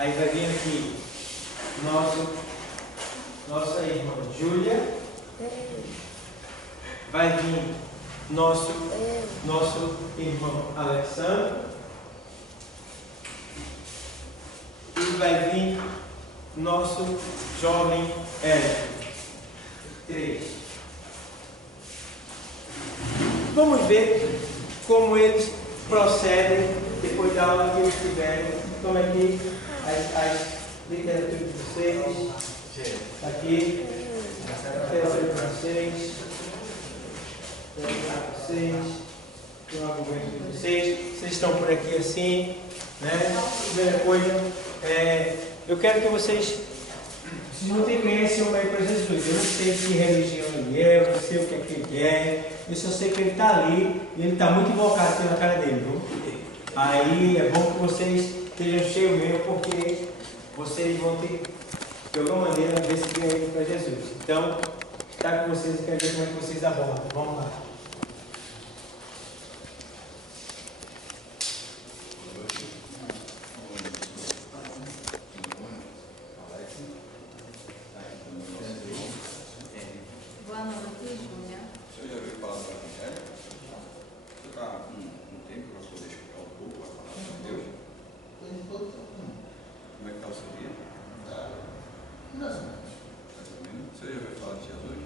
Aí vai vir aqui nossa irmã Júlia. Vai vir nosso irmão Alexandre. E vai vir nosso jovem Érico. 3. Vamos ver como eles procedem depois da aula que eles tiverem. Toma aqui as literaturas de vocês. Aqui. Literatura de vocês. Tem um argumento de vocês. Vocês estão por aqui assim, né? Primeira coisa, eu quero que vocês não conhecem o meio para Jesus. Eu não sei que religião ele é, eu não sei o que é que ele é. Eu só sei que ele está ali e ele está muito invocado pela cara dele, viu? Aí é bom que vocês estejam cheios mesmo, porque vocês vão ter, de alguma maneira, ver se ganham para Jesus. Então, está com vocês e quero ver como é que vocês abordam. Vamos lá. Boa noite, Júlia. O senhor já ouviu falar do Evangelho? Você está com um tempo para poder explicar um pouco a palavra de Deus? Como é que está o seu dia? Mais ou menos. Você já ouviu falar de Jesus?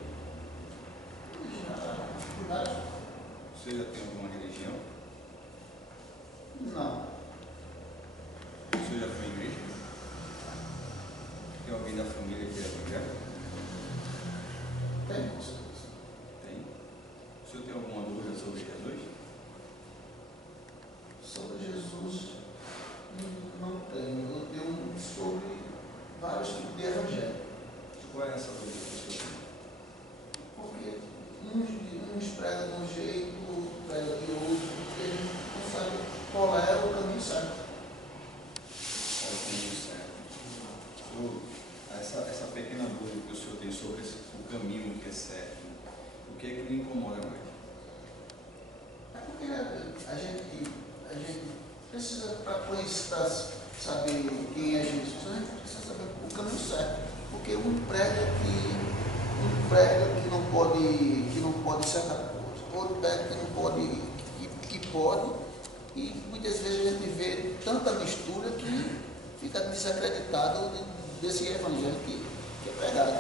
Você já tem alguma religião? Não. O senhor já foi em igreja? Tem alguém da família que é evangélico? Tem. Tem. O senhor tem alguma dúvida sobre Jesus? Sobre Jesus, não tenho. Eu tenho sobre vários tipos de evangelho. Qual é essa dúvida que o senhor tem? Porque uns pregam de um jeito, outros pregam de outro, porque a gente não sabe qual é o caminho certo. Qual é o caminho certo? Essa pequena dúvida que o senhor tem sobre o caminho que é certo, o que é que lhe incomoda mais? É porque a gente precisa, para conhecer, para saber quem é Jesus, a gente precisa saber o caminho certo. Porque um prega que não pode certa coisa, outro prega que não pode, que pode, e muitas vezes a gente vê tanta mistura que fica desacreditado desse evangelho que é pregado.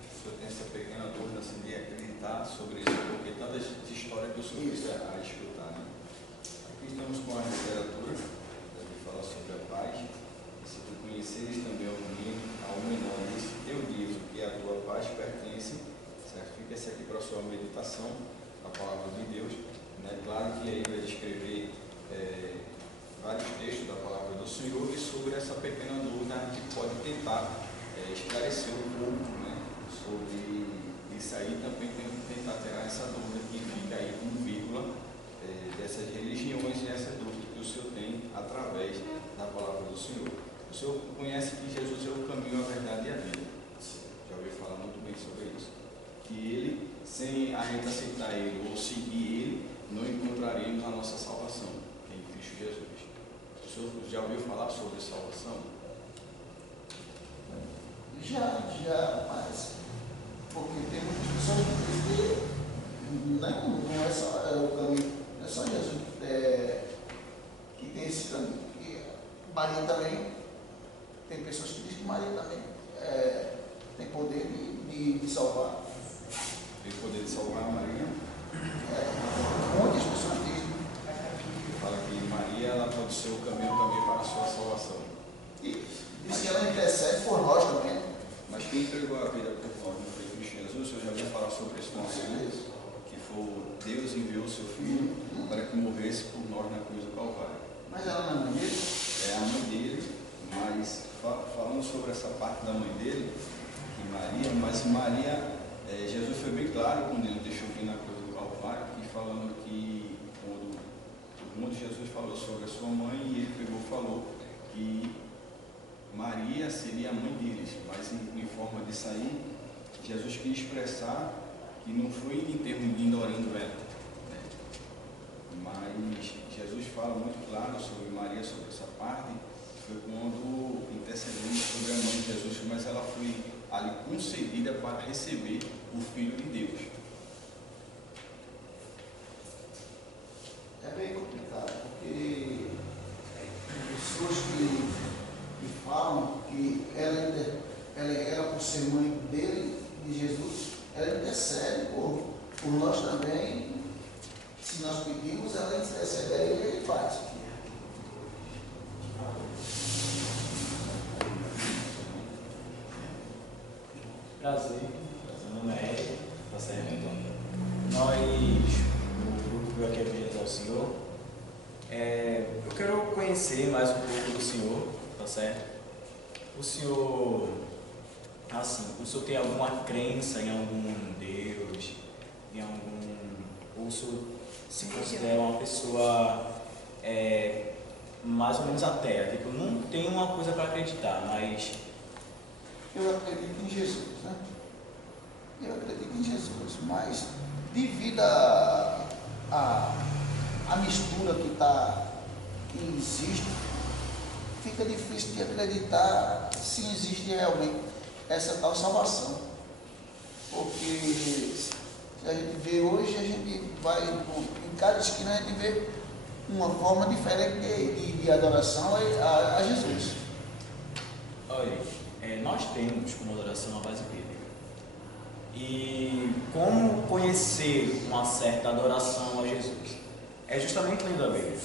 O senhor tem essa pequena dúvida assim, de acreditar sobre isso, porque tantas histórias que o senhor precisa a escutar, né? Aqui estamos com a literatura, que fala sobre a paz. E se tu conheceres também ao menor disse, eu digo que a tua paz pertence, certo? Fica esse aqui para a sua meditação, a palavra de Deus, né? Claro que aí vai descrever vários textos da palavra do Senhor, e sobre essa pequena dúvida a gente pode tentar esclarecer um pouco, né, sobre isso aí. Também tem que tentar tirar essa dúvida que fica aí com vírgula dessas religiões e essa dúvida que o Senhor tem através da palavra do Senhor. O Senhor conhece que Jesus é o caminho, a verdade e a vida. Já ouviu falar muito bem sobre isso. Que ele, sem a gente aceitar ele ou seguir ele, não encontraremos a nossa salvação em Cristo Jesus. O senhor já ouviu falar sobre salvação? Já, mas porque tem muitas pessoas que dizem que não é só o caminho, não é só Jesus que tem esse caminho. E Maria também, tem pessoas que dizem que Maria também tem poder de salvar. Tem poder de salvar a Maria? Muitas pessoas dizem. Fala que Maria ela pode ser o caminho também para a sua salvação. E diz que ela intercede por nós também. Mas quem entregou a vida por nós não foi Cristo Jesus? O senhor já ouviu falar sobre isso com você? Que foi Deus enviou o seu Filho para que morresse por nós na cruz do Calvário. Mas ela não é mãe dele? É a mãe dele, mas falando sobre essa parte da mãe dele, que Maria, Jesus foi bem claro quando ele deixou vir na cruz do Calvário, que falando que quando Jesus falou sobre a sua mãe, e ele pegou e falou que Maria seria a mãe deles, mas em forma de sair, Jesus quis expressar que não foi em termos de ignorando ela, né? Mas Jesus fala muito claro sobre Maria, sobre essa parte, foi quando intercedemos sobre a mãe de Jesus, mas ela foi ali concedida para receber o Filho de Deus. É bem complicado, porque pessoas que falam que ela, por ser mãe dele, de Jesus, ela intercede por nós também. Se nós pedimos, ela intercede a ele e ele faz. Prazer, meu nome é Eric, tá certo? Nós, o grupo veio aqui apresentar ao senhor. Eu quero conhecer mais um pouco do senhor, tá certo? O senhor, assim, o senhor tem alguma crença em algum Deus, em algum, ou o senhor se considera uma pessoa mais ou menos ateia? Tipo, não tem uma coisa para acreditar, mas Eu acredito em Jesus, né? Eu acredito em Jesus, mas devido à mistura que existe, fica difícil de acreditar se existe realmente essa tal salvação. Porque se a gente vê hoje, a gente vai em cada esquina, a gente vê uma forma diferente de adoração a Jesus. olha, nós temos como adoração a base bíblica. E como conhecer uma certa adoração a Jesus? É justamente lendo a Bíblia.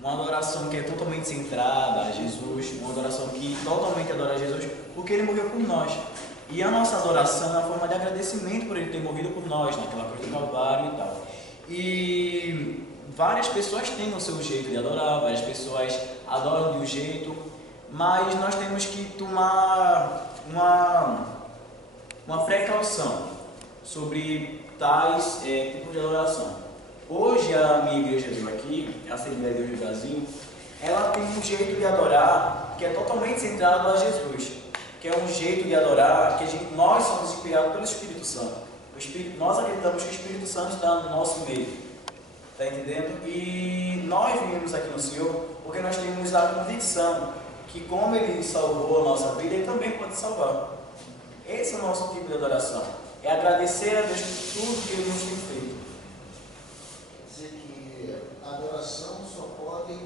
Uma adoração que é totalmente centrada a Jesus, uma adoração que totalmente adora a Jesus, porque Ele morreu por nós. E a nossa adoração é uma forma de agradecimento por Ele ter morrido por nós, naquela cruz do Calvário e tal. E várias pessoas têm o seu jeito de adorar, várias pessoas adoram de um jeito, mas nós temos que tomar uma precaução sobre tais tipos de adoração. Hoje a minha igreja veio aqui, a Assembleia de Deus do Brasil, ela tem um jeito de adorar que é totalmente centrado a Jesus, que é um jeito de adorar que nós somos inspirados pelo Espírito Santo. Nós acreditamos que o Espírito Santo está no nosso meio, está entendendo? E nós viemos aqui no Senhor porque nós temos a convicção que como Ele salvou a nossa vida, Ele também pode salvar. Esse é o nosso tipo de adoração, é agradecer a Deus por tudo que Ele nos tem feito. Quer dizer que a adoração só pode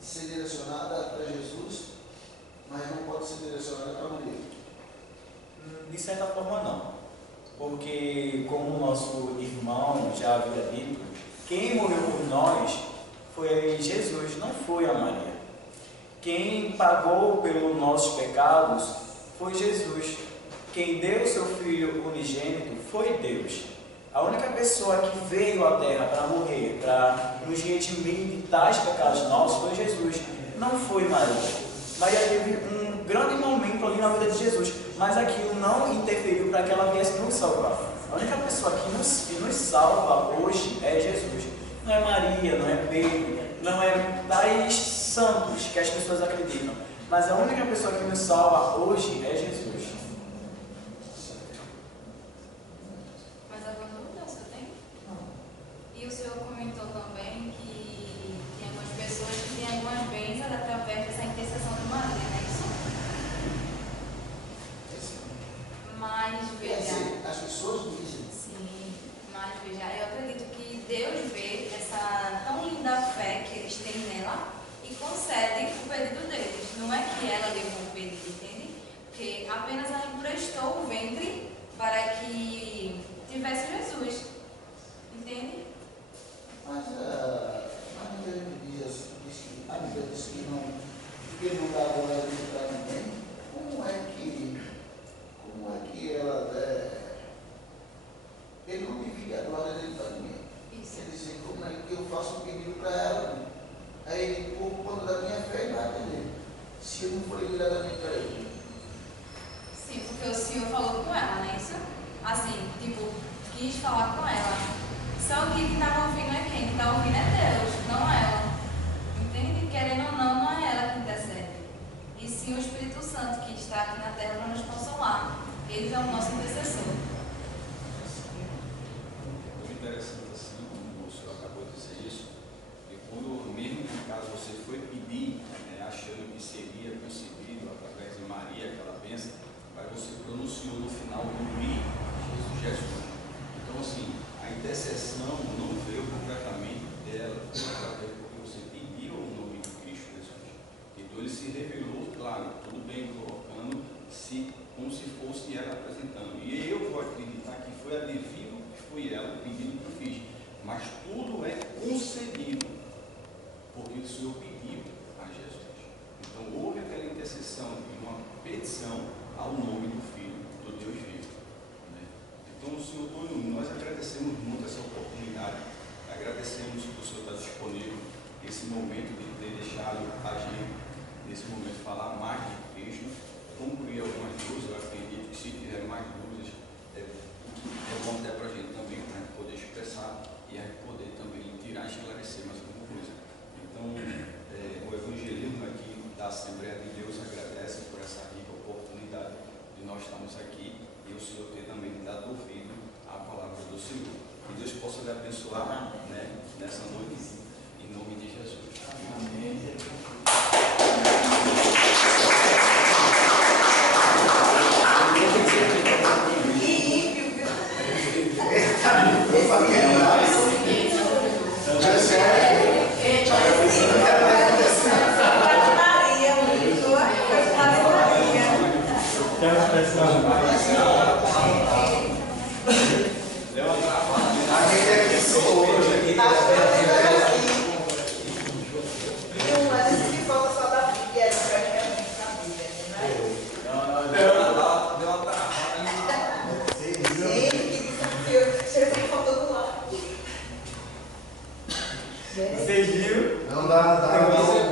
ser direcionada para Jesus, mas não pode ser direcionada para Maria. De certa forma não, porque como o nosso irmão já havia dito, quem morreu por nós foi Jesus, não foi a Maria. Quem pagou pelos nossos pecados foi Jesus. Quem deu seu Filho unigênito foi Deus. A única pessoa que veio à Terra para morrer, para nos redimir de tais pecados nossos, foi Jesus. Não foi Maria. Maria teve um grande momento ali na vida de Jesus, mas aquilo não interferiu para que ela viesse nos salvar. A única pessoa que nos salva hoje é Jesus. Não é Maria, não é Pedro, não é tais santos que as pessoas acreditam, mas a única pessoa que nos salva hoje é Jesus. Mas alguma dúvida o senhor tem? E o senhor comentou também que tem algumas pessoas que têm algumas bênçãos através dessa intercessão de Maria, não é isso? Mas Quer veja. dizer, as pessoas dizem. Sim, mas veja, eu acredito que Deus vê essa tão linda fé que eles têm nela e concede o pedido deles. Não é que ela levou o pedido, entende? Porque apenas ela emprestou o ventre para que tivesse Jesus. Entende? Mas a Bíblia diz que não dá glória para ninguém. Como é que ela ele não divide a glória dele para ninguém? Isso. Ele diz, como é que eu faço um pedido para ela? Aí ele, por conta da minha fé, ele vai atender. Se eu não for diretamente para ele. Sim, porque o senhor falou com ela, não é isso? Assim, tipo, quis falar com ela. Só que quem estava ouvindo é quem? Quem está ouvindo é Deus, não ela. Entende? Querendo ou não, não é ela que intercede. E sim o Espírito Santo que está aqui na terra para nos consolar. Ele é o nosso intercessor. O interessante assim, como o senhor acabou de dizer, ainda devido que foi ela, o pedido que eu fiz. Mas tudo é concedido, porque o Senhor pediu a Jesus. Então houve aquela intercessão e uma petição ao nome do Filho do Deus vivo. Né? Então, Senhor Antônio, nós agradecemos muito essa oportunidade, agradecemos que o Senhor está disponível esse momento de ter deixado a gente, nesse momento, falar mais de Cristo, concluir algumas dúvidas. Eu acredito que se tiver mais dúvidas, é bom até para a gente também, para a gente poder expressar e a gente poder também tirar e esclarecer mais alguma coisa. Então, o evangelismo aqui da Assembleia de Deus agradece por essa rica oportunidade de nós estarmos aqui e o Senhor ter também dado ouvido à palavra do Senhor. Que Deus possa lhe abençoar, né, nessa noite, em nome de Jesus. Amém.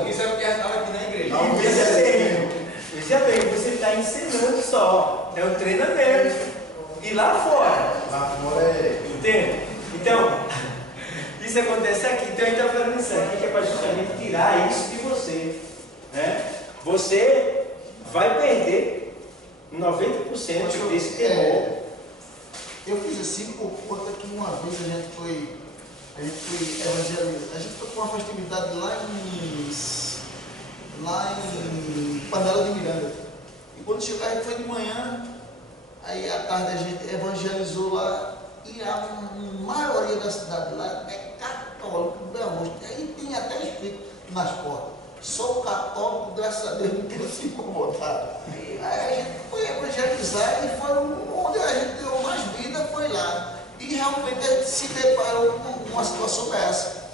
Isso é porque estava aqui na igreja. Veja bem, você está ensinando só. É um treinamento. E lá fora. Lá fora é. Entende? Então, isso acontece aqui. Então, a gente está falando isso aqui, que é para justamente tirar isso de você. Né? Você vai perder 90% desse temor. Eu fiz assim por conta que uma vez a gente foi evangelizar. A gente foi com uma festividade lá em Panela de Miranda. E quando chegou, a gente foi de manhã, aí à tarde a gente evangelizou lá, e a maioria da cidade lá é católico, aí tem até escrito nas portas: sou católico, graças a Deus não tenho se incomodado. Aí a gente foi evangelizar e foi onde a gente deu mais vida, foi lá. E realmente a gente se deparou com uma situação dessa.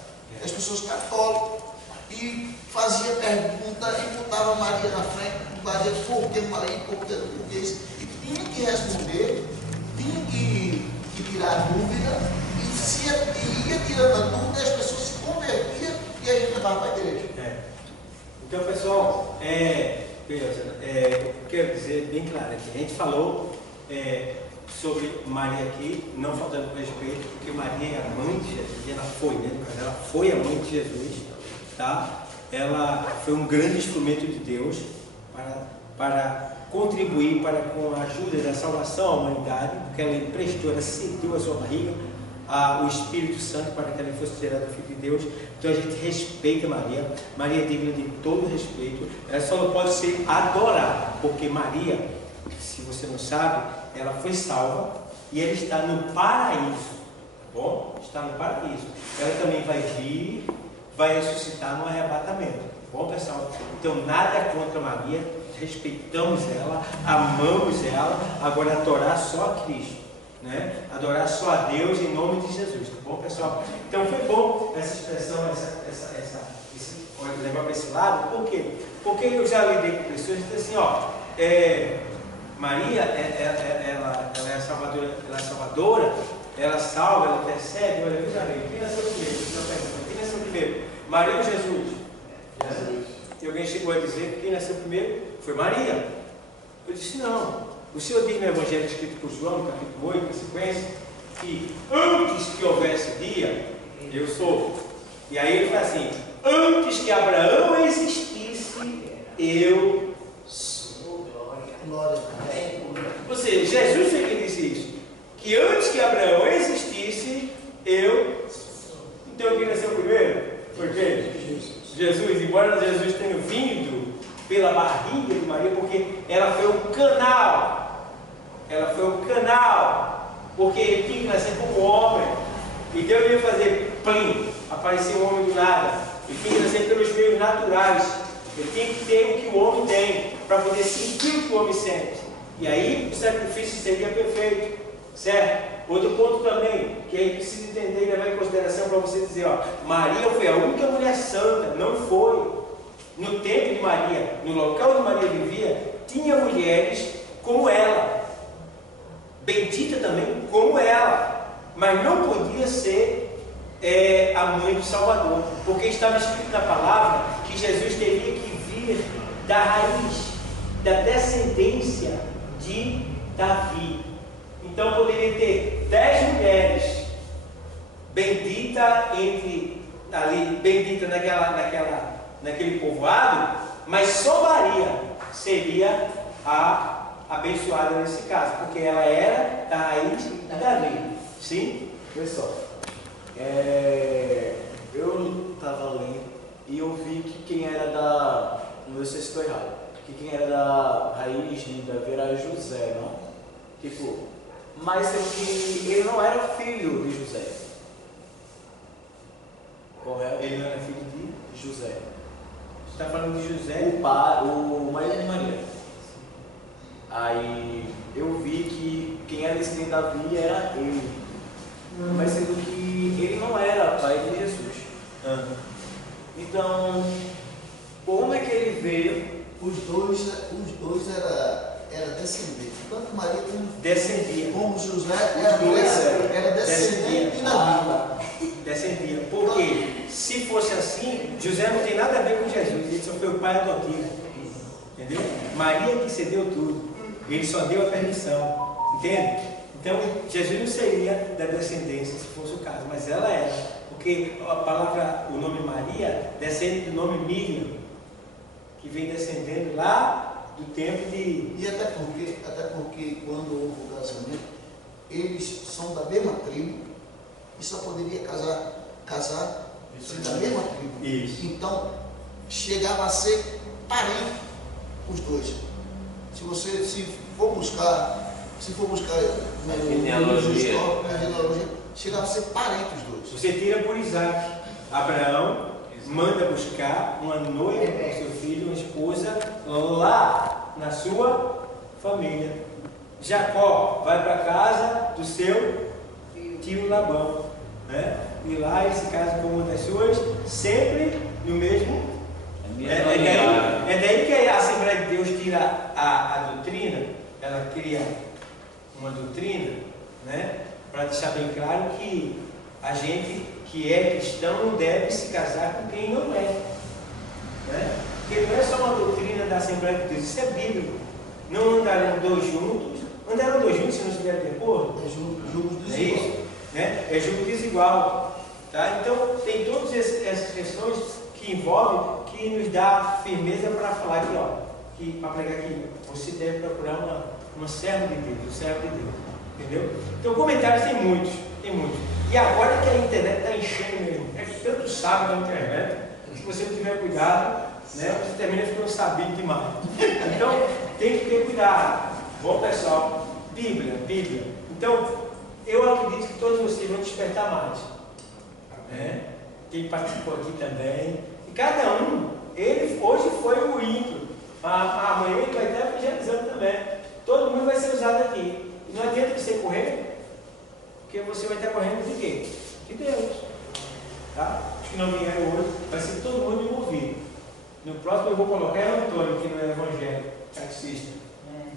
As pessoas católicas, e fazia pergunta e botava Maria na frente, Maria, por que Maria, por que isso? E tinha que responder, tinha que tirar dúvida, e ia tirando a dúvida, as pessoas se convertiam e a gente levava para a igreja. Então, pessoal, eu quero dizer bem claro aqui, a gente falou sobre Maria aqui, não faltando com respeito, porque Maria é a mãe de Jesus, ela foi, né? Ela foi a mãe de Jesus, tá? Ela foi um grande instrumento de Deus para contribuir com a ajuda da salvação à humanidade, porque ela emprestou, ela cedeu a sua barriga o Espírito Santo para que ela fosse gerada filho de Deus. Então a gente respeita Maria. Maria é digna de todo respeito. Ela só não pode ser adorada, porque Maria, se você não sabe, ela foi salva e ela está no paraíso, tá bom? Está no paraíso. Ela também vai vir, vai ressuscitar no arrebatamento, tá bom, pessoal? Então nada contra Maria, respeitamos ela, amamos ela. Agora adorar só a Cristo, né? Adorar só a Deus em nome de Jesus, tá bom, pessoal? Então foi bom essa expressão, levar para esse lado. Por quê? Porque eu já lidei com pessoas que dizem assim, Maria, ela é salvadora, ela salva, ela intercede. Olha, veja bem, quem nasceu primeiro? Quem nasceu primeiro? Maria ou Jesus? Jesus. E alguém chegou a dizer que quem nasceu primeiro foi Maria. Eu disse, não. O Senhor diz no Evangelho escrito por João, no capítulo 8, na sequência, que antes que houvesse dia, eu sou. E aí ele fala assim, antes que Abraão existisse, eu sou. Glória. Ou seja, Jesus foi quem disse isso. Que antes que Abraão existisse, eu sou. Então quem nasceu primeiro? Foi quem? Jesus. Embora Jesus tenha vindo pela barriga de Maria, porque ela foi o canal. Ela foi o canal, porque ele tinha que nascer como homem. E Deus ia fazer plim, aparecer um homem do nada. Ele tinha que nascer pelos meios naturais. Ele tinha que ter o que o homem tem, para poder sentir o que o homem sente. E aí o sacrifício seria perfeito. Certo? Outro ponto também, que aí precisa entender e levar em consideração para você dizer, ó, Maria foi a única mulher santa, não foi. No tempo de Maria, no local onde Maria vivia, tinha mulheres como ela, bendita também como ela, mas não podia ser a mãe do Salvador, porque estava escrito na palavra que Jesus teria que vir da raiz, da descendência de Davi. Então poderia ter 10 mulheres bendita naquele povoado, mas só Maria seria a abençoada nesse caso, porque ela era da raiz de Davi. Sim? Pessoal, eu estava lendo e eu vi que quem era da... Não sei se estou errado. Que quem era da raiz de Davi era José, não? Tipo, mas sendo que ele não era filho de José. Correto? Ele não era filho de José. Você está falando de José? O marido de Maria. Aí eu vi que quem era descendente de Davi era ele. Mas sendo que ele não era pai de Jesus. Então, como é que ele veio? Os dois era descendente. Tanto Maria Descendia. como José era descendente de Davi. Descendia. Porque se fosse assim, José não tem nada a ver com Jesus. Ele só foi o pai adotivo. Entendeu? Maria que cedeu tudo. Ele só deu a permissão. Entende? Então, Jesus não seria da descendência, se fosse o caso, mas ela era. Porque a palavra, o nome Maria, descende do nome Miriam, que vem descendendo lá do tempo de... E até porque quando houve o casamento, eles são da mesma tribo e só poderia casar sendo da mesma tribo. Isso. Então, chegava a ser parente os dois. Se for buscar na genealogia, chegava a ser parente os dois. Você tira por Isaac. Abraão manda buscar uma noiva para o seu filho, uma esposa, lá na sua família. Jacó vai para a casa do seu tio Labão, né? E lá ele se casa com uma das suas, sempre no mesmo. É daí que a Assembleia de Deus tira a doutrina, ela cria uma doutrina, né? Para deixar bem claro que a gente que é cristão não deve se casar com quem não é, né? Porque não é só uma doutrina da Assembleia de Deus, isso é bíblico. Não andarão dois juntos, se não estiverem de acordo? É julgo É desigual. isso, né? É julgo desigual, tá? Então tem todas essas questões que envolvem, que nos dá firmeza para falar aqui, ó, que para pregar aqui, você deve procurar uma serva de Deus, um servo de Deus, entendeu? Então comentários tem muitos. E agora que a internet está enchendo mesmo, é que tanto sabe na internet, se você não tiver cuidado, né, você termina ficando sabido demais. Então tem que ter cuidado. Bom pessoal, Bíblia. Então eu acredito que todos vocês vão despertar mais, né? Quem participou aqui também, e cada um, ele hoje foi o ímpio, amanhã ele vai estar evangelizando também. Todo mundo vai ser usado aqui. E não adianta você correr, porque você vai estar correndo de quê? De Deus. Tá? Os que não vieram hoje, vai ser todo mundo envolvido. No próximo eu vou colocar o Antônio, que não é evangélico, taxista.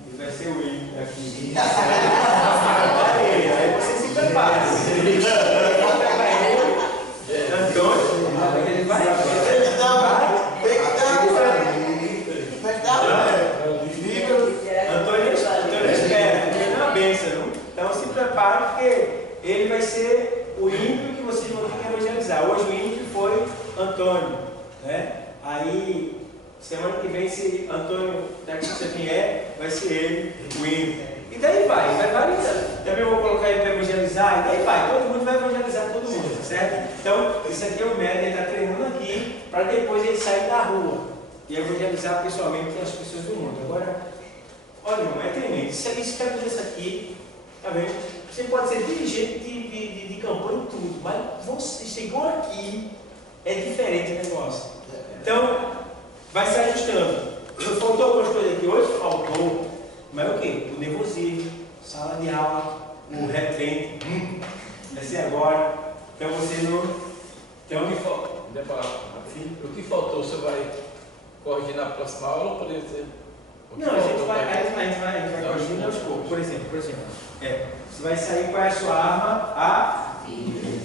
Ele vai ser o ímpio aqui. Aí você se prepara. Antônio, ele vai. Antônio espera, porque não é uma bênção. Então se prepare, porque ele vai ser o ímpio que vocês vão ter que evangelizar. Hoje o ímpio foi Antônio, né? Aí semana que vem, se Antônio daqui você vier, vai ser ele o ímpio. E daí vai variando. Também vou colocar ele para evangelizar, e daí vai, todo mundo vai evangelizar todo mundo, certo? Então, isso aqui é o médico, ele está treinando aqui, para depois ele sair da rua e evangelizar pessoalmente as pessoas do mundo. Agora, olha, irmão, é tremendo. Isso que acontece aqui, tá vendo? Você pode ser dirigente de campanha e tudo, mas você chegou aqui, é diferente o negócio. Então, vai se ajustando. Faltou algumas coisas aqui hoje? Faltou. Mas o quê? O nervosismo, sala de aula, o retém. Vai ser agora. Então você não. Então, o que faltou, você vai corrigir na próxima aula ou poderia ser? não, a gente vai corrigindo aos poucos. Por exemplo, você vai sair com a sua arma, a Bíblia.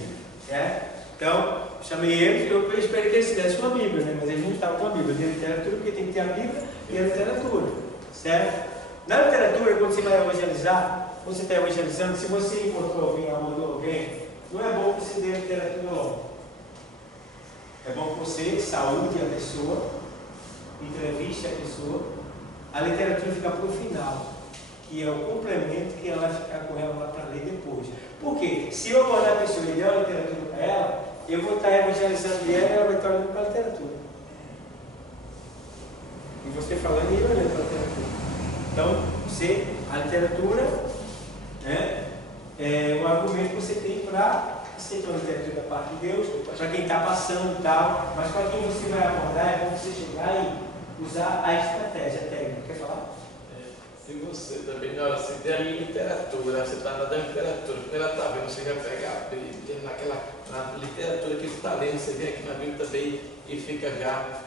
Então, chamei eles, eu esperei que eles dessem uma Bíblia, né? Mas eles não estavam com a Bíblia. Eu dei literatura porque tem que ter a Bíblia e a literatura, certo? Na literatura, quando você vai evangelizar, quando você está evangelizando, se você encontrou alguém, abordou alguém, não é bom que você dê a literatura logo. É bom que você saúde a pessoa, entreviste a pessoa. A literatura fica para o final, que é o complemento que ela vai ficar com ela lá para ler depois. Por quê? Se eu abordar a pessoa e der a literatura para ela, eu vou estar evangelizando ela e ela vai estar olhando para a literatura. E você falando e ele olhando para a literatura. Então, a literatura, né, é um argumento que você tem para aceitar a literatura da parte de Deus, para quem está passando e tal, mas para quem você vai abordar, é bom você chegar e usar a estratégia técnica. Quer falar? Se você também, na hora que você der ali literatura, você está na literatura, quando ela está vendo, você vai pegar a Bíblia, na literatura que ele está lendo, você vem aqui na Bíblia também e fica já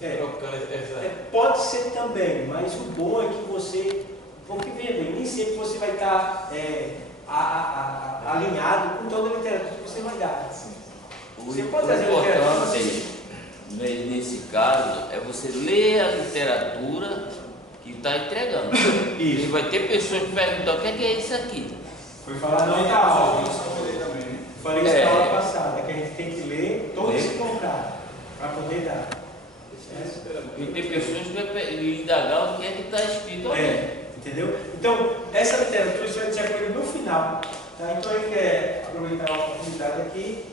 trocando essa. Pode ser também, mas o bom é que você, porque veja bem, nem sempre você vai estar alinhado com toda a literatura que você vai dar. Você pode trazer literatura. Nesse caso, é você ler a literatura que está entregando. Isso. E vai ter pessoas que perguntam: o que é isso aqui? Foi falar na outra aula. Falei isso na aula passada, que a gente tem que ler todo esse contrato para poder dar. E tem pessoas que vão indagar o que é que está escrito ali. Entendeu? Então, essa literatura você vai dizer com ele no final. Tá? Então, ele quer aproveitar a oportunidade aqui,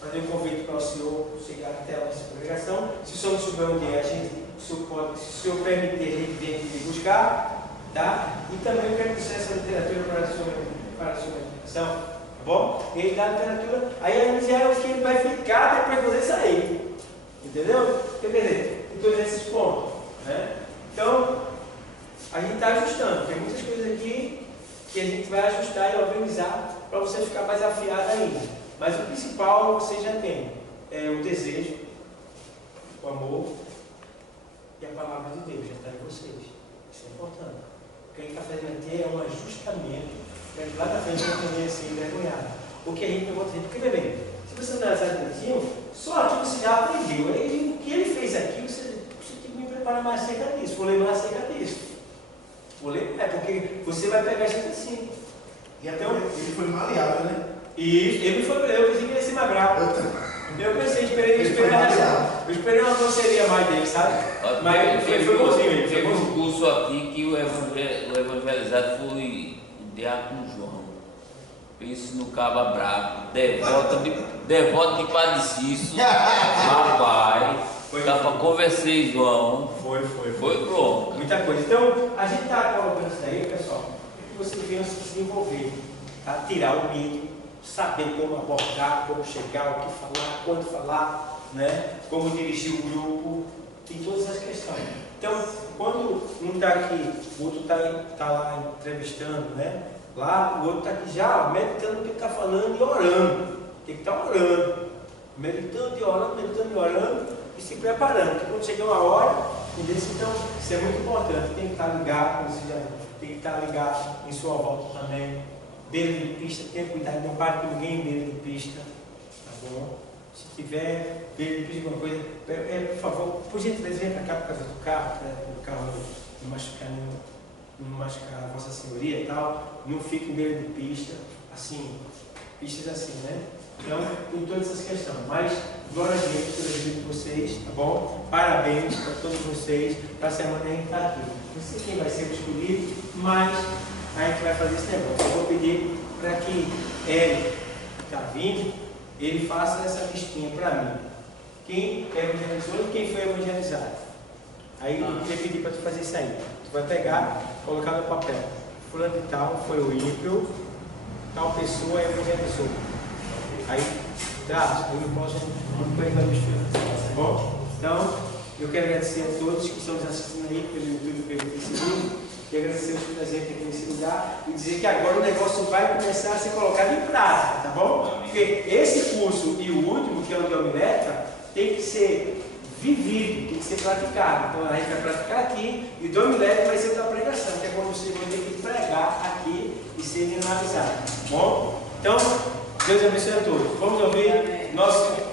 fazer um convite para o senhor chegar até a nossa congregação. Se o senhor não souber onde é, se o senhor permitir, a gente vem aqui buscar. Tá? E também eu quero que essa literatura para a sua congregação. Tá bom? Ele dá a literatura, aí a gente já é o que ele vai ficar depois de você sair. Entendeu? Quer dizer, em todos esses pontos. Né? Então, a gente está ajustando. Tem muitas coisas aqui que a gente vai ajustar e organizar para você ficar mais afiado ainda. Mas o principal você já tem. É o desejo, o amor e a palavra de Deus já está em vocês. Isso é importante. O que a gente está fazendo aqui é um ajustamento para que lá na frente não tenha assim envergonhado. O que a gente não pode fazer. Porque, bem, se você não é direitinho, só aqui você já aprendeu. O que ele fez aqui, você tem que me preparar mais acerca disso. Vou lembrar acerca disso. Porque você vai pegar isso assim. E até ele foi maleável, né? E ele foi, eu pensei que ele ia ser magral. Eu pensei, eu esperei uma grosseria mais dele, sabe? Mas ele foi bonzinho, ele foi Teve bonzinho. um curso aqui que o evangelizado foi o Diácono João. Pense no caba bravo, devoto de Padre Cício, rapaz. Conversei, João. Foi pronto. Muita coisa. Então, a gente está colocando isso daí, pessoal, para que você venha se desenvolver, tá? Tirar o medo, saber como abordar, como chegar, o que falar, quando falar, né? Como dirigir o grupo, tem todas as questões. Então, quando um está aqui, o outro está lá entrevistando, né? Lá, o outro está aqui já meditando o que está falando e orando. Tem que estar orando. Meditando e orando e se preparando. Porque quando chegar uma hora, entendeu? Então, isso é muito importante. Tem que estar ligado, como você já tem que estar ligado em sua volta também. Beira de pista, tenha cuidado, não pare com ninguém em beira de pista. Tá bom? Se tiver beira de pista, alguma coisa, por favor, por gentileza, venha para cá por causa do carro, para o carro não machucar a Vossa Senhoria e tal. Não fique em beira de pista, assim, pistas assim, né? Então, tem todas essas questões. Mas, glória a Deus pela vida de vocês, tá bom? Parabéns para todos vocês, para a semana que a gente está aqui. Não sei quem vai ser o escolhido, mas a gente vai fazer esse negócio. Eu vou pedir para que ele, que está vindo, ele faça essa listinha para mim. Quem evangelizou e quem foi evangelizado. Aí eu queria pedir para tu fazer isso aí. Tu vai pegar, colocar no papel. Fulano de tal foi o ímpio, tal pessoa evangelizou. Aí, tá, eu posso pegar o estudo, tá bom? Então, eu quero agradecer a todos que estão nos assistindo aí pelo YouTube, pelo Facebook, e agradecer os presentes aqui nesse lugar e dizer que agora o negócio vai começar a ser colocado em prática, tá bom? Porque esse curso e o último, que é o de homilética, tem que ser vivido, tem que ser praticado. Então a gente vai praticar aqui e do homilética vai ser da pregação, que é quando você vai ter que pregar aqui e ser analisado, tá bom? Então, Deus abençoe a todos. Vamos ouvir nosso